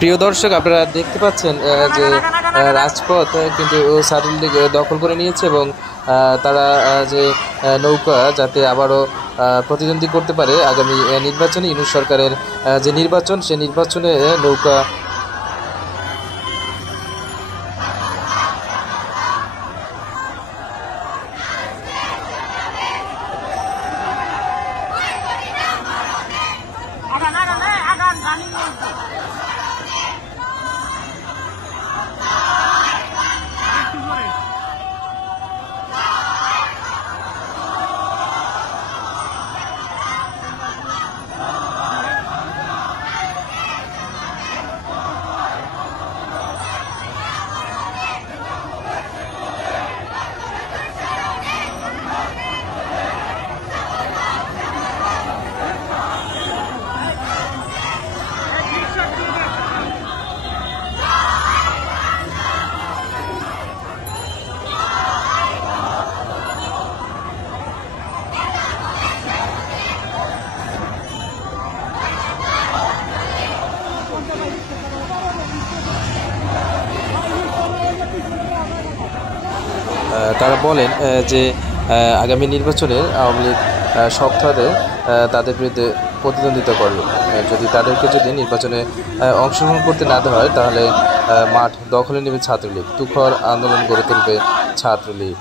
প্রিয় দর্শক, আপনারা দেখতে পাচ্ছেন যে রাজপথ কিন্তু ছাত্রলীগ দখল করে নিয়েছে এবং তারা যে নৌকা যাতে আবারও প্রতিদ্বন্দ্বী করতে পারে আগামী নির্বাচনে, ইউনূস সরকারের যে নির্বাচন, সে নির্বাচনে নৌকা তারা বলেন যে আগামী নির্বাচনে আওয়ামী লীগ সপ্তাহে তাদের বিরুদ্ধে প্রতিদ্বন্দ্বিতা করবে। যদি নির্বাচনে অংশগ্রহণ করতে না দেওয়া হয়, তাহলে মাঠ দখলে নেবে ছাত্রলীগ, তুখর আন্দোলন গড়ে তুলবে ছাত্রলীগ।